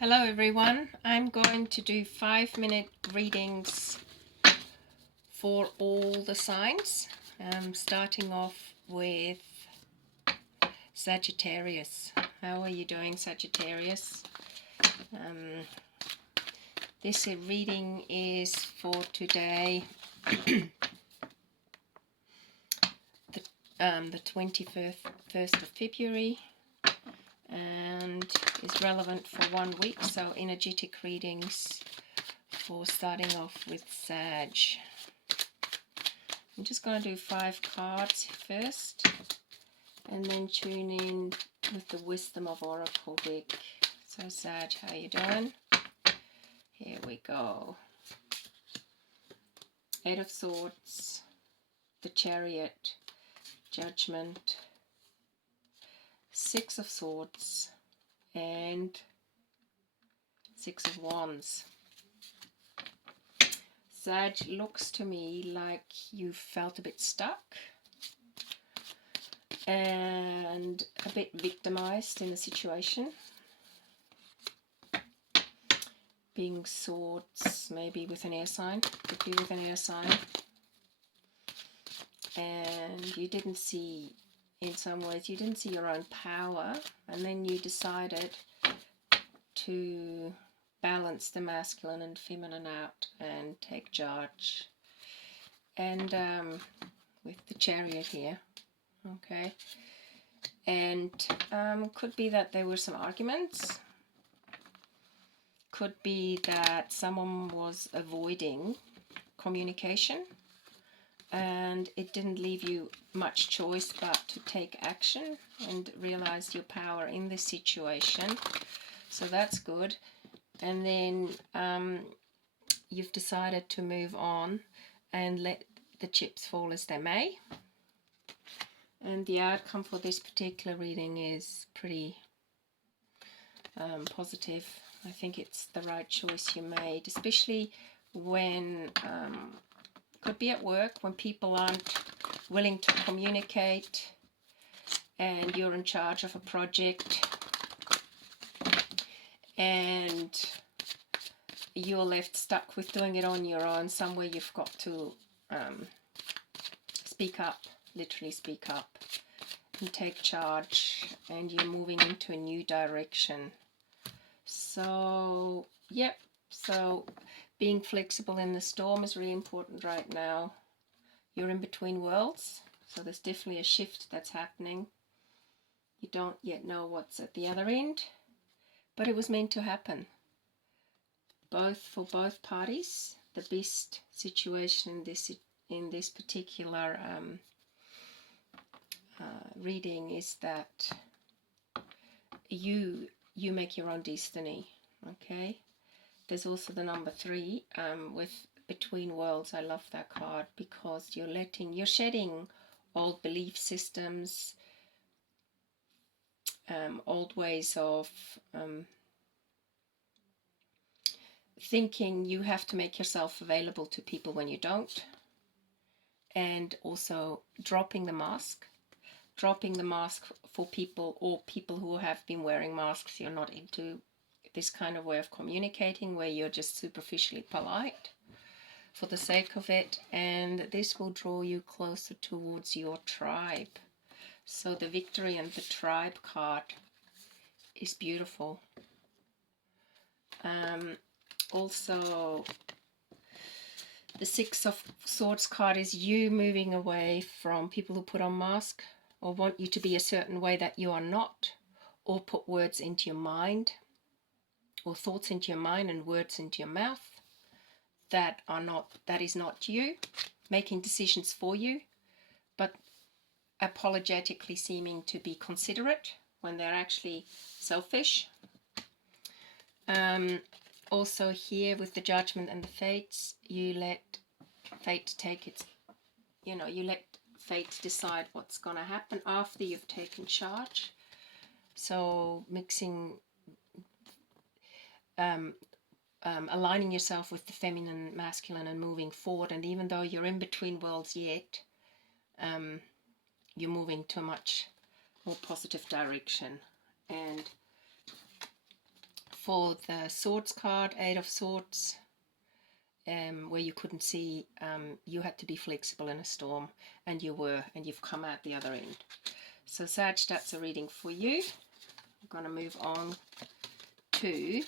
Hello everyone, I'm going to do 5-minute readings for all the signs, starting off with Sagittarius. How are you doing, Sagittarius? This reading is for today, the 21st of February, and is relevant for 1 week, so energetic readings for starting off with Sag. I'm just going to do 5 cards first and then tune in with the Wisdom of Oracle deck. So Sag, how you doing? Here we go. 8 of Swords, the Chariot, Judgment, 6 of Swords, and 6 of Wands. Sag, looks to me like you felt a bit stuck and a bit victimized in the situation. Being Swords, maybe with an air sign, could be with an air sign. And you didn't see, in some ways, you didn't see your own power, and then you decided to balance the masculine and feminine out and take charge. And with the Chariot here, okay. And could be that there were some arguments. Could be that someone was avoiding communication, and it didn't leave you much choice but to take action and realize your power in this situation. So that's good. And then you've decided to move on and let the chips fall as they may. And the outcome for this particular reading is pretty positive. I think it's the right choice you made, especially when could be at work, when people aren't willing to communicate and you're in charge of a project and you're left stuck with doing it on your own. Somewhere you've got to speak up, literally speak up and take charge, and you're moving into a new direction. So yep, so being flexible in the storm is really important right now. You're in between worlds, so there's definitely a shift that's happening. You don't yet know what's at the other end, but it was meant to happen. For both parties, the best situation in this particular reading is that you make your own destiny. Okay. There's also the number 3 with Between Worlds. I love that card because you're shedding old belief systems, old ways of thinking you have to make yourself available to people when you don't, and also dropping the mask for people, or people who have been wearing masks. You're not into this kind of way of communicating where you're just superficially polite for the sake of it, and this will draw you closer towards your tribe. So the Victory and the Tribe card is beautiful. Also, the 6 of Swords card is you moving away from people who put on masks or want you to be a certain way that you are not, or put words into your mind, or thoughts into your mind and words into your mouth that is not you, making decisions for you, but apologetically seeming to be considerate when they're actually selfish. Also here with the Judgment and the Fates, you let fate take its, you let fate decide what's going to happen after you've taken charge. So mixing, aligning yourself with the feminine, masculine, and moving forward. And even though you're in between worlds yet, you're moving to a much more positive direction. And for the Swords card, 8 of Swords, where you couldn't see, you had to be flexible in a storm, and you were, and you've come out the other end. So Sag, that's a reading for you. I'm going to move on to